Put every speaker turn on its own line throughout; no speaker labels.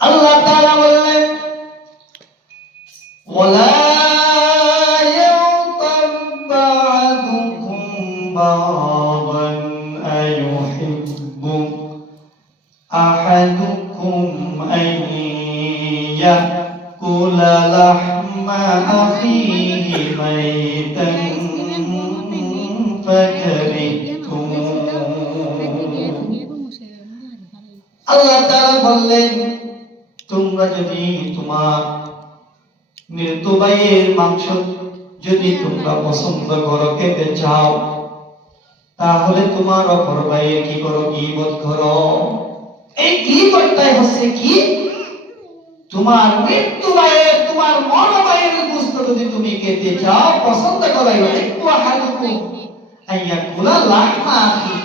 আল্লাহ পছন্দ করো খেতে চাও। তাহলে তোমার অপর ভাইয়ের কি করো গীবত করো? এই গীবতটাই হচ্ছে কি? তোমার মৃত্যু ভাইয়ের তোমার মর ভাইয়ের গুস্ত যদি তুমি খেতে চাও পছন্দ করো একটু হালুকু আইয়া কুলা লাহমা আখি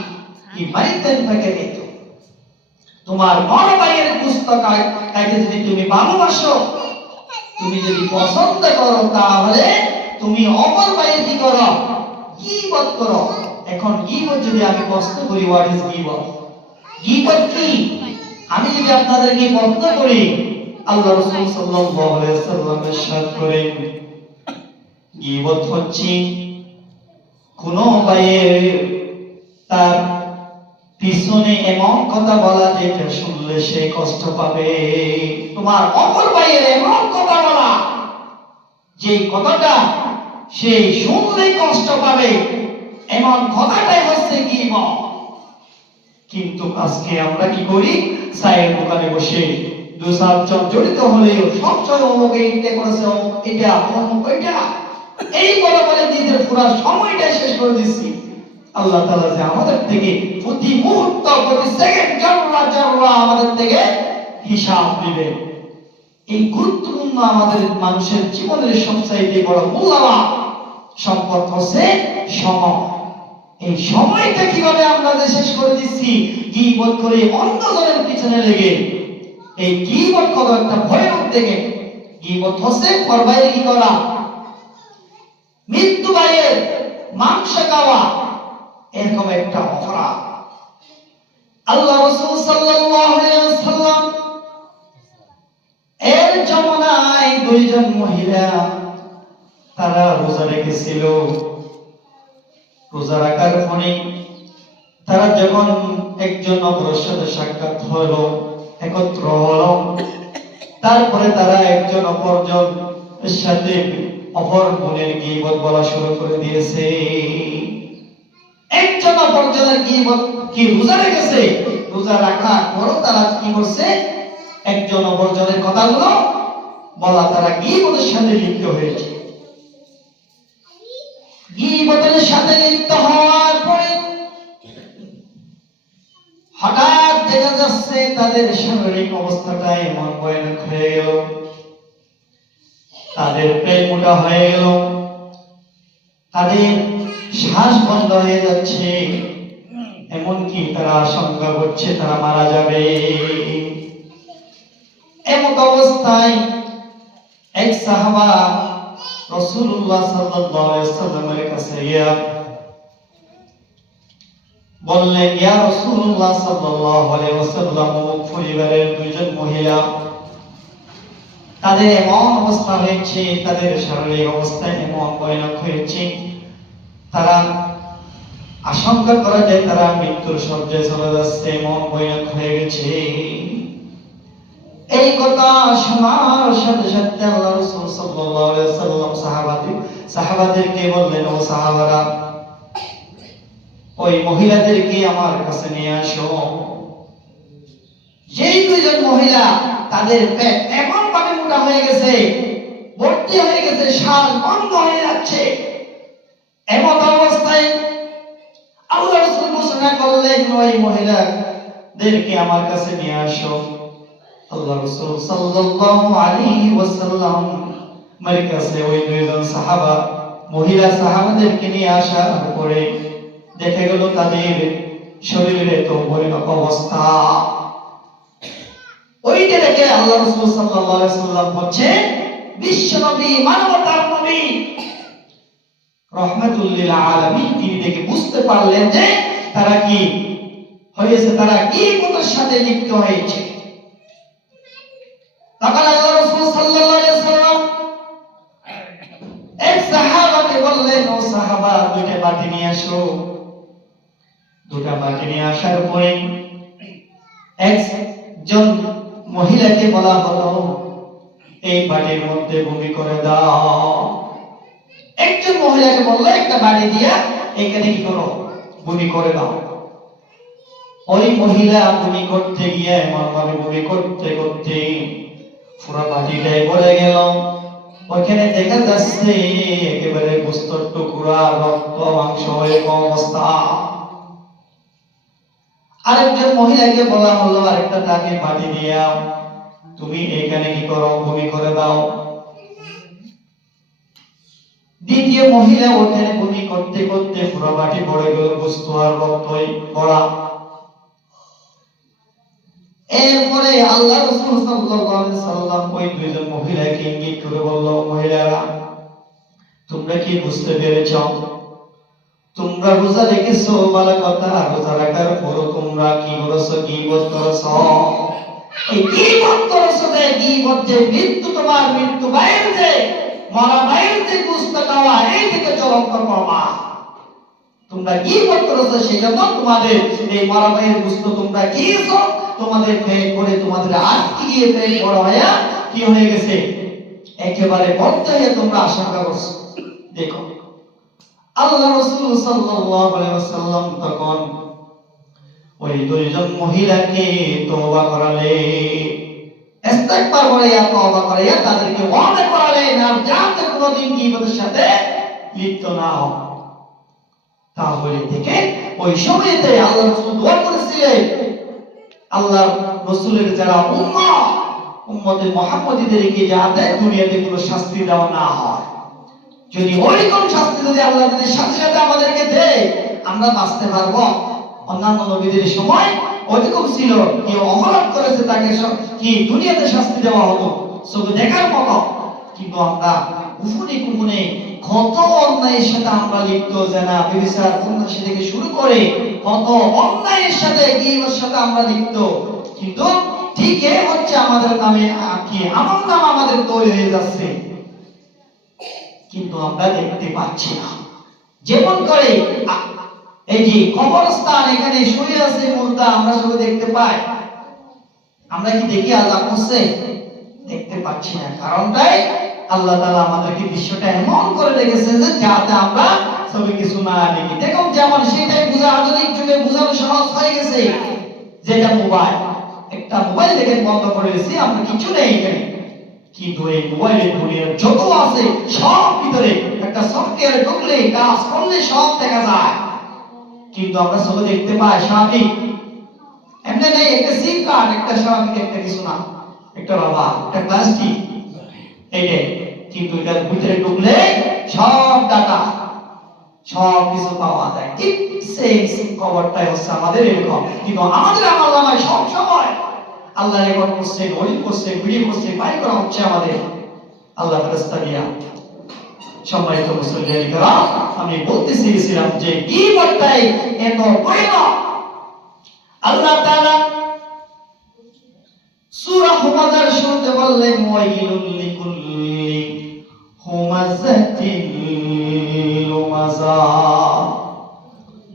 কি মাইতেন থাকে দিত তোমার বড় ভাইয়ের পুস্তক তাকে যদি তুমি ভালোবাসো তুমি যদি পছন্দ করো, তাহলে তুমি অপর ভাইয়ের কি করো? গীবত করো। এখন গীবত যদি আমি প্রশ্ন করি হোয়াট ইজ গীবত? গীবত কি? আমি যদি আপনাদেরকে প্রশ্ন করি, আল্লাহ রাসূল সাল্লাল্লাহু আলাইহি ওয়াসাল্লাম ইরশাদ করেন, গীবত হচ্ছে কোন ভাইয়ের তার পিছনে এমন কথা বলা যেটা শুনলে সে কষ্ট পাবে। তোমার অপর ভাইয়ের এমন কথা বলা যে কথাটা সে শুনলে কষ্ট পাবে। এমন কথাটাই হচ্ছে কি কিন্তু আজকে আমরা কি করি? চায়ের দোকানে বসে দু চারজন জড়িত অমুক এইটা করেছে এটা অমুক ওইটা এই বলে বলে নিজের পুরো সময়টা শেষ করে দিচ্ছি। আল্লাহ যে আমাদের থেকে প্রতি মুহূর্ত, প্রতি সেকেন্ড আমাদের থেকে হিসাব নেবে। এই গুরুত্বপূর্ণ আমাদের মানুষের জীবনের সবচাইতে বড় মূল্যবান সম্পদ হচ্ছে সময়। এই সময়টা কীভাবে আমরা যে শেষ করে দিচ্ছি গিবত করে অন্যজনের পিছনে লেগে, এই গিবত কত একটা ভয়ানক থেকে গিবত হচ্ছে পরবাইরে কি করা? মৃত্যু বাইয়ের মাংস খাওয়া, এরকম একটা অপরাধ। আল্লাহ রাসূল ওয়াসাল্লাম এর জমানায় দুইজন মহিলা তারা রোজা রেখেছিল। রোজা রাখার পরে তারা যখন একজন অপরের সাথে সাক্ষাৎ হলো, একত্র হলো, তারপরে তারা একজন অপরজন সাথে অপর বোনের গিবত বলা শুরু করে দিয়েছে। একজন অপরজনের গিবত কি রোজা রেখেছে? রোজা রাখার পরও তারা কি করছে? একজন অপরজনের কথাগুলো বলা তারা গিবতের সাথে লিপ্ত হয়েছে। গিবতের সাথে লিপ্ত হওয়ার পরে হঠাৎ দেখা যাচ্ছে তাদের শারীরিক অবস্থাটা এমন ভয়ানক হয়ে গেল। তাদের পেট মোটা হয়ে গেল। তাদের শ্বাস বন্ধ হয়ে যাচ্ছে। এমনকি তারা আশঙ্কা করছে তারা মারা যাবে। এমত অবস্থায় এক সাহাবা রাসূলুল্লাহ সাল্লাল্লাহু আলাইহি ওয়াসাল্লামের কাছে গিয়া বললেন, ইয়া রাসূলুল্লাহ সাল্লাল্লাহু আলাইহি ওয়াসাল্লাম পরিবারের দুইজন মহিলা, তাদের এমন অবস্থা হয়েছে, তাদের শারীরিক অবস্থা এমন ভয়ানক হয়েছে, তারা আশঙ্কা করা যায় তারা মৃত্যুর সজ্জায় চলে যাচ্ছে, এমন ভয়ানক হয়ে গেছে। এই কথা শোনার সাথে সাথে আল্লাহ রাসূল সাল্লাল্লাহু আলাইহি ওয়াসাল্লাম সাহাবাদের সাহাবাদেরকে বললেন, ও সাহাবারা, ওই মহিলাদেরকে আমার কাছে নিয়ে আসো। যেই দুইজন মহিলা তাদের পেট এমন ভাবে মোটা হয়ে গেছে, ভর্তি হয়ে গেছে শ্বাস বন্ধ হয়ে যাচ্ছে। এমন অবস্থায় আল্লাহ রাসূল ঘোষণা করলেন, ওই মহিলাদেরকে আমার কাছে নিয়ে আসো। আল্লাহ রাসূল সাল্লাল্লাহু আলাইহি ওয়াসাল্লাম ওই দুইজন সাহাবা। মহিলা সাহাবাদেরকে নিয়ে গেল তাদের শরীরে তো ভয়ানক অবস্থা। ওইটা দেখে আল্লাহ রাসূল সাল্লাল্লাহু আলাইহি ওয়াসাল্লাম হচ্ছে বিশ্বনবী, মানবতার নবী। লিল আলামিন, তিনি দেখে বুঝতে পারলেন যে তারা কি হয়েছে, তারা কি মতের সাথে লিপ্ত হয়েছে। তখন আল্লাহ রাসূল সাল্লাল্লাহু আলাইহি সাল্লাম এক সাহাবাকে বললেন, ও সাহাবা, দুইটা বাটি নিয়ে আসো। দুটা বাটি নিয়ে আসার পরে একজন মহিলাকে বলা হলো, এই বাটির মধ্যে ভূমি করে দাও। একজন মহিলাকে বলল, একটা বাড়ি দিয়া এখানে কি করো? ভূমি করে দাও। ওই মহিলা ভূমি করতে গিয়ে এমন ভাবে ভূমি করতে করতে পুরো বাটিটাই ভরে গেল ওইখানে দেখা যাচ্ছে একেবারে গুস্তর টুকরা, রক্ত, মাংস, এরকম অবস্থা। আরেকজন মহিলাকে বলা হলো, আরেকটা তাকে বাটি দিয়া তুমি এখানে কি করো? ভূমি করে দাও। দ্বিতীয় মহিলা ওখানে ভূমি করতে করতে পুরো বাটি পড়ে গেল বস্তু আর রক্তই পড়া। এরপরে আল্লাহ রাসূল সাল্লাল্লাহু সাল্লাম ওই দুইজন মহিলাকে ইঙ্গিত করে বলল, মহিলারা, তোমরা কি বুঝতে পেরেছ? তোমরা রোজা রেখেছো ভালো কথা রোজা রাখার পরও তোমরা কি করেছ? কি বোধ করেছ? কি কি তোমার বাইরে বাইরে কি বোধ সেই জন্য তোমাদের, এই মরা বাইরের বুঝতে তোমরা গিয়েছো তোমাদের পেট করে তোমাদের আটকে গিয়ে পেট বড় হয়ে কি হয়ে গেছে? একেবারে হয়ে তোমরা আশঙ্কা করছ দেখো, আল্লাহ রাসূল সাল্লাল্লাহু আলাইহি ওয়াসাল্লাম তখন ওই দুইজন মহিলাকে তওবা করালে না তাহলে থেকে ওই সময়তে আল্লাহ করেছিলেন আল্লাহ রসুলের যারা উম্মত, উম্মতে মহাপতিদেরকে যাতে দুনিয়াতে কোনো শাস্তি দেওয়া না হয়। যদি ওইরকম শাস্তি যদি আল্লাহ যদি সাথে সাথে আমাদেরকে দেয়, আমরা বাঁচতে পারব। অন্যান্য নবীদের সময় ওইরকম ছিল কি অপরাধ করেছে তাকে কি দুনিয়াতে শাস্তি দেওয়া হতো? শুধু দেখার মতো। কিন্তু আমরা কুফুনে কত অন্যায়ের সাথে আমরা লিপ্ত সন্ন্যাসী থেকে শুরু করে কত অন্যায়ের সাথে সাথে আমরা লিপ্ত। কিন্তু হচ্ছে আমাদের নামে আমার নাম আমাদের তৈরি হয়ে যাচ্ছে। কিন্তু আমরা দেখতে পাচ্ছি না। যেমন করে এই যে কবরস্থান এখানে শুয়ে আছে মুর্দা আমরা সবাই দেখতে পাই। আমরা কি দেখি আল্লাহ করছে? দেখতে পাচ্ছি না। কারণটাই আল্লাহ তাআলা আমাদেরকে বিশ্বটা এমন করে রেখেছে যে যাতে আমরা সবই কিছু না দেখি। দেখুন যেমন সেটাই বোঝা আধুনিক যুগে বোঝানো সহজ হয়ে গেছে। যেটা মোবাইল, একটা মোবাইল দেখে বন্ধ করে দিয়েছি, আমরা কিছু নেই এখানে। কিন্তু এই মোবাইলের দুনিয়ার যত আছে, সব ভিতরে একটা সফটওয়্যার ঢুকলে, কাজ করলে সব দেখা যায়। কিন্তু আমরা সব দেখতে পাই স্বাভাবিক। এমনি নেই, একটা সিম কার্ড একটা স্বাভাবিক, একটা কিছু না। একটা বাবা, একটা প্লাস্টিক এইটাই কিন্তু এটার ভিতরে ঢুকলে সব ডাটা সব কিছু পাওয়া যায়। ঠিক সেই কভারটাই হচ্ছে আমাদের এরকম। কিন্তু আমাদের আমার নামায় সব সময় আল্লাহ রেকর্ড করছে গরিব করছে ভিডিও করছে বাই করা হচ্ছে আমাদের। আল্লাহ ফেরেস্তা দিয়া। সম্মানিত মুসলিম আমি বলতে চেয়েছিলাম যে কি বলটাই এত ভয়ানক। আল্লাহ তাআলা সূরা হুমাযার শুরুতে বললেন ওয়াইলুল লিকুল্লি হুমাযাতিন লুমাযা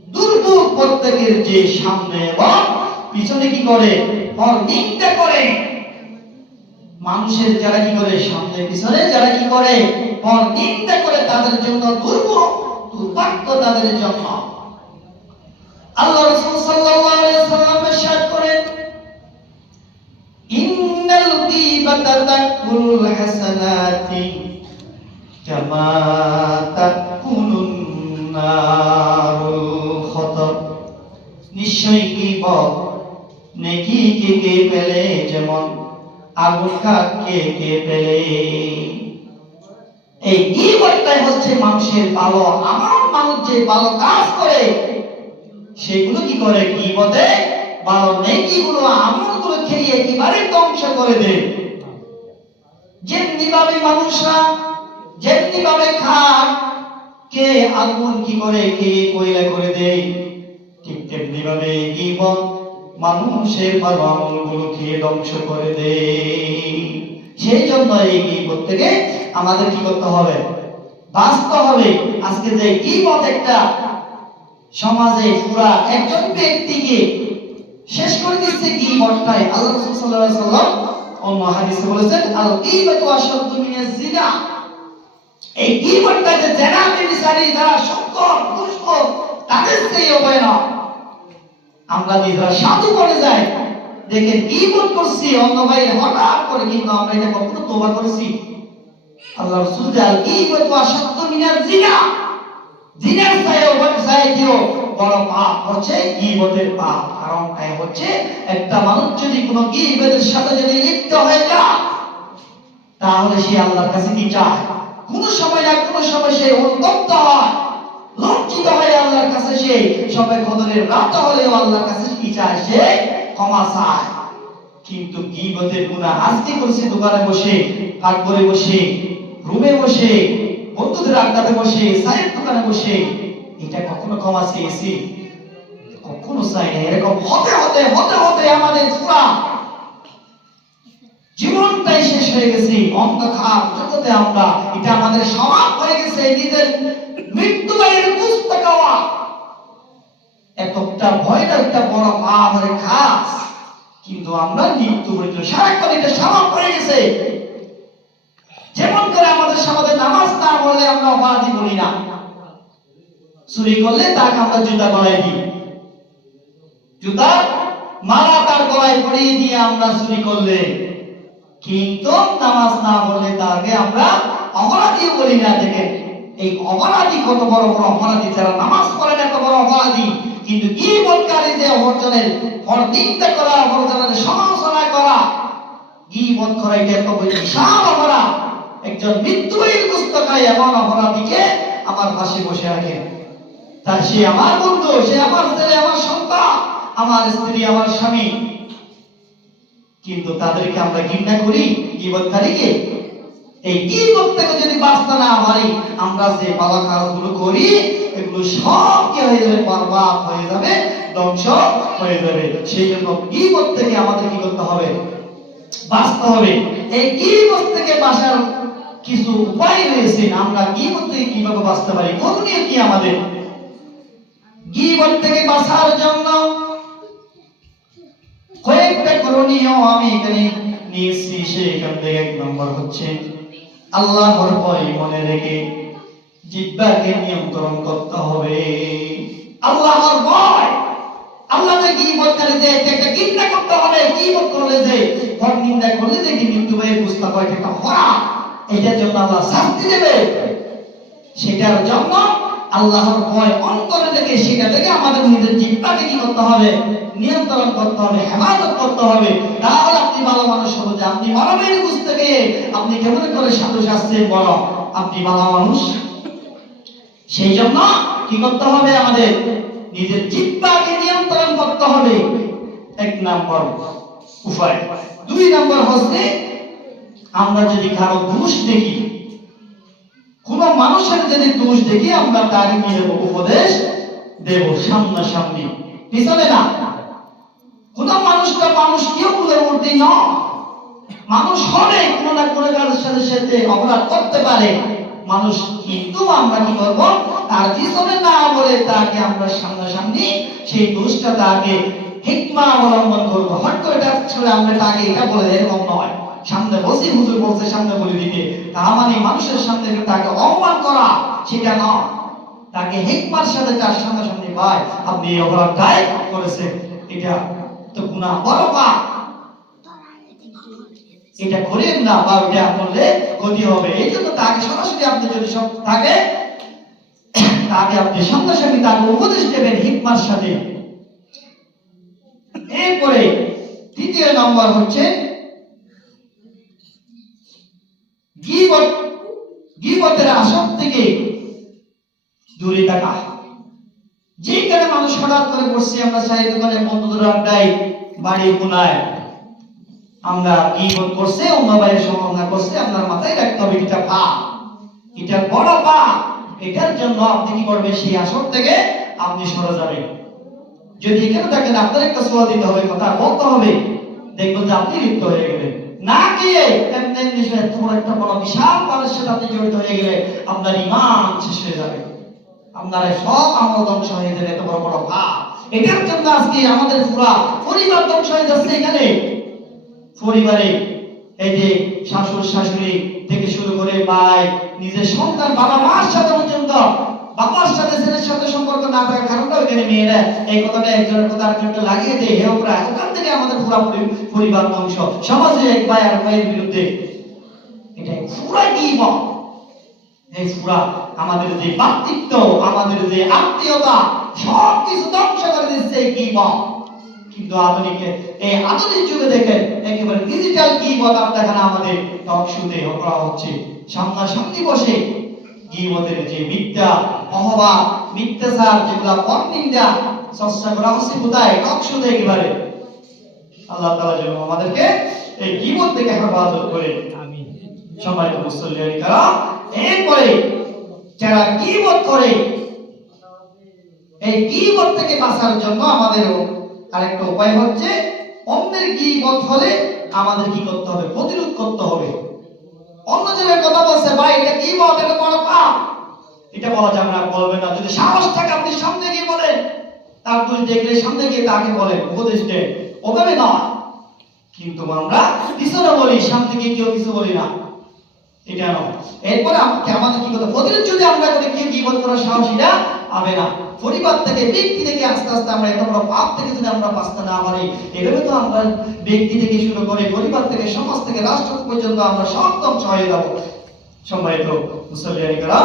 দুর্ভোগ প্রত্যেকের যে সামনে এবং পিছনে কি করে? ওর নিন্দা করে। মানুষের যারা কি করে? সামনে পিছনে যারা কি করে? ওর নিন্দা করে তাদের জন্য দুর্ভোগ দুর্ভাগ্য তাদের জন্য। আল্লাহ রাসূল সাল্লাল্লাহু আলাইহি সাল্লাম তাকুলুল হাসানাতি কামা তাকুলুন নারুল খতব নিশ্চয়ই গীবত নেকি কে কে পেলে যেমন আগুন কে কে পেলে এই গীবতটাই হচ্ছে মানুষের ভালো আমার মানুষ যে ভালো কাজ করে সেগুলো কি করে কি বলে ভালো নেকিগুলো আমলগুলো খেয়ে একেবারে ধ্বংস করে দেয় যেমনি ভাবে মানুষরা, যেমনি ভাবে খান, কে আগুন কি করে, কে কয়লা করে দেয়? ঠিক তেমনি ভাবে জীবন মানুষের ভালো আমলগুলো খেয়ে ধ্বংস করে দেয়? সেই জন্য এই থেকে আমাদের কি করতে হবে? বাঁচতে হবে। আজকে যে গিবত একটা সমাজে পুরা একজন ব্যক্তিকে শেষ করে দিচ্ছে গিবতটাই। আল্লাহ রাসূল অন্য হাদিসে বলেছেন, আল গীবাতু আশাদ্দু মিনাজ জিনা এই গীবতটা যে জেনা বিচারি, যারা শঙ্কর পুষ্প তাদের চেয়ে হবে না আমরা নিজেরা সাধু বলে যাই দেখেন গীবত করছি, অন্য ভাই হঠাৎ করে কিন্তু আমরা এটা কখনো তোবা করেছি। আল্লাহ রাসূল যে, আল গীবাতু আশাদ্দু জিনা জিনার চাই ওপর চাই দিও বড় পাপ হচ্ছে গীবতের পাপ। কারণটাই হচ্ছে একটা মানুষ যদি কোনো গীবতের সাথে যদি লিপ্ত হয়ে যায়, তাহলে সে আল্লাহর কাছে কি চায়? কোন সময় না কোন সময় সে অনুতপ্ত হয়, লজ্জিত হয়ে আল্লাহর কাছে সে সবে কদরের রাত হলেও আল্লাহর কাছে কি চায়? সে ক্ষমা চায়। কিন্তু গীবতের গুনাহ আজকে করছে দোকানে বসে করে বসে, রুমে বসে, বন্ধুদের আড্ডাতে বসে চায়ের দোকানে বসে কখনো ক্ষমা চেয়েছি, কখনো চাই না এরকম হতে হতে হতে হতে আমাদের পুরা জীবনটাই শেষ হয়ে গেছে। অন্ধকার জগতে আমরা, এটা আমাদের স্বভাব হয়ে গেছে। নিজের মৃত্যু বুঝতে পাওয়া। এতটা ভয়টা, একটা বড় মা খাস কিন্তু আমরা মৃত্যু পর্যন্ত সারাক্ষণ এটা স্বভাব হয়ে গেছে। যেমন করে আমাদের সমাজে নামাজ না বললে আমরা অপরাধী বলি না। চুরি করলে তাকে আমরা জুতা গলায় দিই। জুতা মালা তার গলায় পরিয়ে দিয়ে আমরা চুরি করলে, কিন্তু নামাজ না বললে তাকে আমরা অপরাধীও বলি না। দেখেন, এই অপরাধী কত বড় বড় অপরাধী, যারা নামাজ পড়ে না এত বড় অপরাধী, কিন্তু কি বলকারী যে অর্জনের নিন্দা করা, অর্জনের সমালোচনা করা কি বধ করা, এটা এত বিশাল অপরাধ। একজন মৃত্যুবীর পুস্তকায় এমন অপরাধীকে আমার পাশে বসে রাখে তা সে আমার বন্ধু, সে আমার ছেলে, আমার সন্তান, আমার স্ত্রী, আমার স্বামী। কিন্তু তাদেরকে আমরা ঘৃণা করি এই গিবত থেকে যদি বাঁচতে না পারি, আমরা যে পালা কাজগুলো করি, এগুলো সব কি হয়ে যাবে? বরবাদ হয়ে যাবে, ধ্বংস হয়ে যাবে। সেই জন্য গিবত থেকে আমাদের কি করতে হবে? বাঁচতে হবে। এই গিবত থেকে বাঁচার কিছু উপায় রয়েছে। আমরা কি থেকে কীভাবে বাঁচতে পারি? কোন নিয়ে কি আমাদের? গিবত থেকে বাঁচার জন্য কয়েকটা করণীয় আমি এখানে নিয়েছি সেখান থেকে এক নম্বর হচ্ছে আল্লাহর ভয় মনে রেখে জিব্বাকে নিয়ন্ত্রণ করতে হবে। আল্লাহর ভয়! আল্লাহ যে গীবত যে একটা নিন্দা করতে হবে, গীবত করলে যে পর নিন্দা করলে যে কি হয়ে বুঝতে হয় এটা হরা এটার জন্য আল্লাহ শাস্তি দেবে। সেটার জন্য আল্লাহর ভয় অন্তরে থেকে, সেটা থেকে আমাদের নিজের জিব্বাকে কি করতে হবে? নিয়ন্ত্রণ করতে হবে, হেফাজত করতে হবে। তাহলে আপনি ভালো মানুষ হবে যে আপনি মানবের বুঝ থেকে আপনি কেমন করে সাধু শাস্ত্রের বড় আপনি ভালো মানুষ? সেই জন্য কি করতে হবে আমাদের? নিজের জিব্বাকে নিয়ন্ত্রণ করতে হবে। এক নাম্বার উপায়। দুই নাম্বার হচ্ছে, আমরা যদি কারও দোষ দেখি কোন মানুষের যদি দোষ দেখি আমরা তার নিয়ে উপদেশ দেব সামনাসামনি। পিছনে না। কোন মানুষটা মানুষ কেউ বলে উঠতে না? মানুষ হবে, কোনো না কোনো কাজের সাথে সাথে অপরাধ করতে পারে। মানুষ কিন্তু আমরা কি করব? তার পিছনে না বলে তাকে আমরা সামনাসামনি সেই দোষটা তাকে হিকমা অবলম্বন করব। হট করে এটা আমরা তাকে এটা বলে এরকম নয়। সামনে বসে হুজুর বলছে, সামনে বলে দিতে। তা মানে মানুষের সামনে তাকে অপমান করা, সেটা নয় তাকে হিকমার সাথে তার সামনাসামনি ভাই, আপনি এই অপরাধটাই করেছেন। এটা তো গুনাহ বড় পাপ। এটা করেন না বা ওটা করলে ক্ষতি হবে। এই জন্য তাকে সরাসরি আপনি যদি সব থাকে তাকে আপনি সামনাসামনি তাকে উপদেশ দেবেন হিকমার সাথে। এরপরে তৃতীয় নম্বর হচ্ছে গীবত, গীবতের আসর থেকে দূরে থাকা। মানুষ হঠাৎ করে বসছি, আমরা বন্ধুদের আড্ডায় আমরা গীবত করছে, অন্য বাইরের সম্ভাবনা করছে, আপনার মাথায় রাখতে হবে, এটা পা। এটা বড় পা। এটার জন্য আপনি কি করবেন? সেই আসর থেকে আপনি সরে যাবেন। যদি এখানে থাকেন, আপনার একটা সোয়া দিতে হবে, কথা বলতে হবে। দেখবেন যে আপনি লিপ্ত হয়ে গেলেন। না গিয়ে এমনি এমনি বড় একটা বড় বিশাল মানুষের সাথে জড়িত হয়ে গেলে আপনার ইমান শেষ হয়ে যাবে। আপনার সব আমল ধ্বংস হয়ে যাবে এত বড় বড় ভাব এটার জন্য আজকে আমাদের পুরা পরিবার ধ্বংস হয়ে যাচ্ছে এখানে। পরিবারে এই যে শাশুড় শাশুড়ি থেকে শুরু করে ভাই, নিজের সন্তান বাবা মার সাথে পর্যন্ত ছেলের সাথে সম্পর্ক না থাকার কারণটা ওইখানে মেয়েরা এই কথাটা একজনের কথা আরেকজনকে লাগিয়ে দেয়, হে ওরা ওখান থেকে আমাদের পুরা পরিবার ধ্বংস। সমাজে এক ভাই আর ভাইয়ের বিরুদ্ধে। এটা এই আমাদের যে আমাদের যে আত্মীয়তা সব কিছু ধ্বংস করে দিচ্ছে এই কিন্তু আধুনিক, এই আধুনিক যুগে দেখেন একেবারে ডিজিটাল কি আমাদের টক শুতে হচ্ছে। সামনাসামনি বসে গিবতের যে মিথ্যা অহবা মিথ্যাচার যেগুলা পরনিন্দা চর্চা করা হচ্ছে কোথায়? টক শুতে একেবারে। আল্লাহ তাআলা যেন আমাদেরকে এই গিবত থেকে হেফাজত করে সম্মানিত মুসল্লিয়ানি কারাম এরপরে যারা গিবত করে এই গিবত থেকে বাঁচার জন্য আমাদেরও আরেকটা উপায় হচ্ছে অন্যের গিবত হলে আমাদের কি করতে হবে? প্রতিরোধ করতে হবে। অন্য জনের কথা বলছে, ভাই, এটা কি বল? এটা বড় পাপ। এটা বলা যাবে না বলবেন না। যদি সাহস থাকে, আপনি সামনে গিয়ে বলেন। তার দুই দেখলে সামনে গিয়ে তাকে বলেন উপদেশ দেন ওভাবে নয়। কিন্তু আমরা পিছনে বলি, সামনে গিয়ে কেউ কিছু বলি না। এটা নয়। এরপরে আমাকে, আমাদের কি করতে প্রতিদিন যদি আমরা করি কেউ জীবন করার সাহস, এটা হবে না। পরিবার থেকে, ব্যক্তি থেকে আস্তে আস্তে আমরা এত বড় পাপ থেকে যদি আমরা বাঁচতে না পারি, এভাবে তো আমরা ব্যক্তি থেকে শুরু করে পরিবার থেকে, সমাজ থেকে, রাষ্ট্র পর্যন্ত আমরা সব ধ্বংস হয়ে যাব। সম্মানিত মুসলিয়ানিরা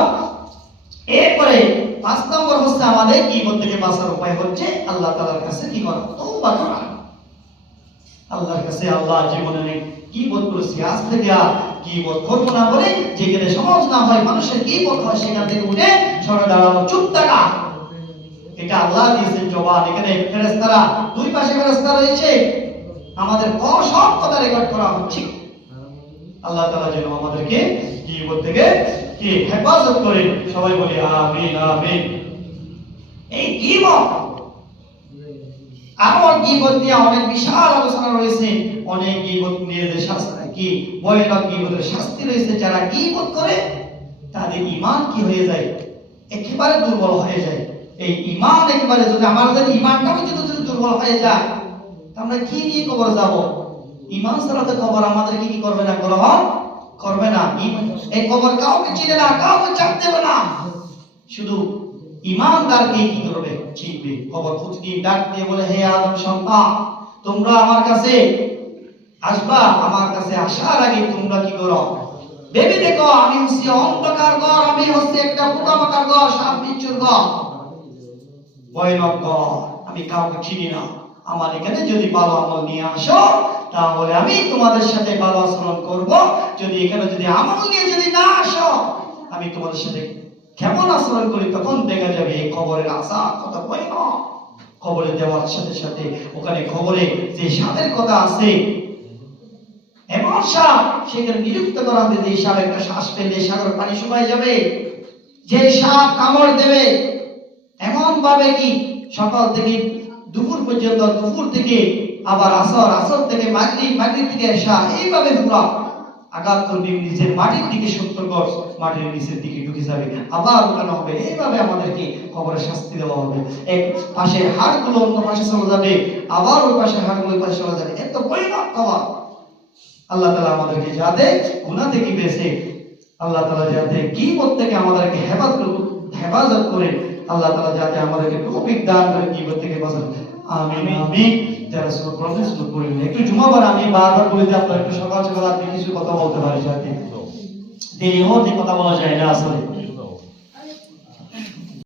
এরপরে পাঁচ নম্বর হচ্ছে আমাদের গিবত থেকে বাঁচার উপায় হচ্ছে আল্লাহ তাআলার কাছে কি করা? তওবা করা। আল্লাহর কাছে আল্লাহ জীবনে কি বোধ করেছি আজ থেকে আর কি বোধ করব না বলে যেখানে সমাজ না হয় মানুষের কি বোধ হয় সেখান থেকে উঠে সরে দাঁড়ানো চুপ থাকা। এটা আল্লাহ দিয়েছেন জবান। এখানে ফেরেস্তারা দুই পাশে ফেরেস্তা রয়েছে আমাদের সব কথা রেকর্ড করা হচ্ছে। আল্লাহ তাআলা যেন আমাদেরকে কি থেকে কি হেফাজত করে। সবাই বলি, আমিন আমিন। এই গীবত, আরও গিবত নিয়ে অনেক বিশাল আলোচনা রয়েছে। অনেক গিবত নিয়ে যে শাস্তি কি ভয়ানক গিবতের শাস্তি রয়েছে। যারা গিবত করে, তাদের ঈমান কি হয়ে যায়? একেবারে দুর্বল হয়ে যায়। এই ঈমান একেবারে যদি আমাদের ঈমানটাও যদি যদি দুর্বল হয়ে যায় আমরা কি নিয়ে কবর যাব? ঈমান ছাড়া তো কবর আমাদের কি কি করবে না? গ্রহণ করবে না। এই কবর কাউকে চিনে না, কাউকে চাপ দেবে না। শুধু ইমানদারকে কি করবে? চিনবে। কবর প্রতিদিন ডাক দিয়ে বলে, হে আদম সন্তান তোমরা আমার কাছে আসবা। আমার কাছে আসার আগে তোমরা কি করো? ভেবে দেখো, আমি হচ্ছি অন্ধকার ঘর, আমি হচ্ছি একটা পোকামাকার ঘর, সাপ বিচ্ছুর ঘর। ভয়ানক ঘর, আমি কাউকে চিনি না। আমার এখানে যদি ভালো আমল নিয়ে আসো, তাহলে আমি তোমাদের সাথে ভালো আচরণ করব। যদি এখানে যদি আমল নিয়ে যদি না আসো, আমি তোমাদের সাথে কেমন আচরণ করি, তখন দেখা যাবে এই খবরের আশা কত ভয়ানক। খবরে দেওয়ার সাথে সাথে, ওখানে খবরে যে সাপের কথা আছে এমন সেখানে নিযুক্ত করা হবে, যে সাপ একটা শ্বাস পেলে সাগর পানি শুকায় যাবে। যে সাপ কামড় দেবে, এমন ভাবে কি সকাল থেকে দুপুর পর্যন্ত, দুপুর থেকে আবার আসর আসর থেকে মাগরিব মাগরিব থেকে এসা এইভাবে পুরো আঘাত করবে, নিচের মাটির দিকে সত্তর গজ মাটির নিচের দিকে ঢুকে যাবে। আবার উঠানো হবে, এইভাবে আমাদেরকে খবরের শাস্তি দেওয়া হবে। এক পাশের হাড়গুলো অন্য পাশে চলে যাবে, আবার ওই পাশের হাড়গুলো পাশে চলে যাবে। এত পরিমাণ খাবার। আল্লাহ তালা আমাদেরকে যাতে গুণা থেকে বেঁচে আল্লাহ তালা যাতে কি থেকে আমাদেরকে হেফাজত হেফাজত করে আল্লাহ তালা যাতে আমাদেরকে টপিক দান করে কি থেকে বাঁচান। আমি আমিন। যারা শুরু করবে শুরু করে একটু জুমাবার আমি বারবার বলে দিই আপনার একটু সকাল সকাল আপনি কিছু কথা বলতে পারি সাথে দেরি হতে কথা বলা যায় না আসলে।